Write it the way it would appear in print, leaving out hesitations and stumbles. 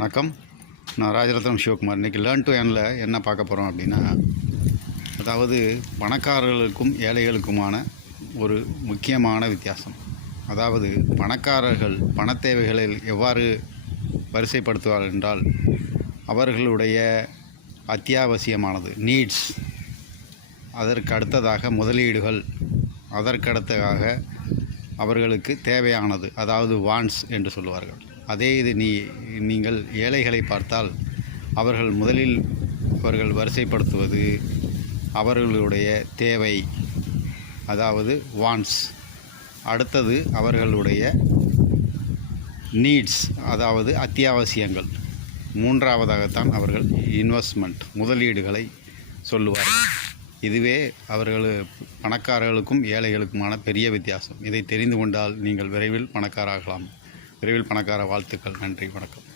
வணக்கம். நான் ராஜரத்னம் சிவகுமார். இன்றைக்கி லேர்ன் டு ஏர்னில் என்ன பார்க்க போகிறோம் அப்படின்னா, அதாவது பணக்காரர்களுக்கும் ஏழைகளுக்குமான ஒரு முக்கியமான வித்தியாசம். அதாவது பணக்காரர்கள் பண தேவைகளை எவ்வாறு வரிசைப்படுத்துவார்கள் என்றால், அவர்களுடைய அத்தியாவசியமானது நீட்ஸ், அதற்கு அடுத்ததாக முதலீடுகள், அதற்கடுத்ததாக அவர்களுக்கு தேவையானது, அதாவது வாண்ட்ஸ் என்று சொல்லுவார்கள். அதே இது நீங்கள் ஏழைகளை பார்த்தால், அவர்கள் முதலில் வரிசைப்படுத்துவது அவர்களுடைய தேவை, அதாவது வாண்ட்ஸ். அடுத்தது அவர்களுடைய நீட்ஸ், அதாவது அத்தியாவசியங்கள். மூன்றாவதாகத்தான் அவர்கள் இன்வெஸ்ட்மெண்ட், முதலீடுகளை சொல்லுவார்கள். இதுவே பணக்காரர்களுக்கும் ஏழைகளுக்குமான பெரிய வித்தியாசம். இதை தெரிந்து கொண்டால் நீங்கள் விரைவில் பணக்காரராகலாம். விரைவில் பணக்கார வாழ்த்துக்கள். நன்றி, வணக்கம்.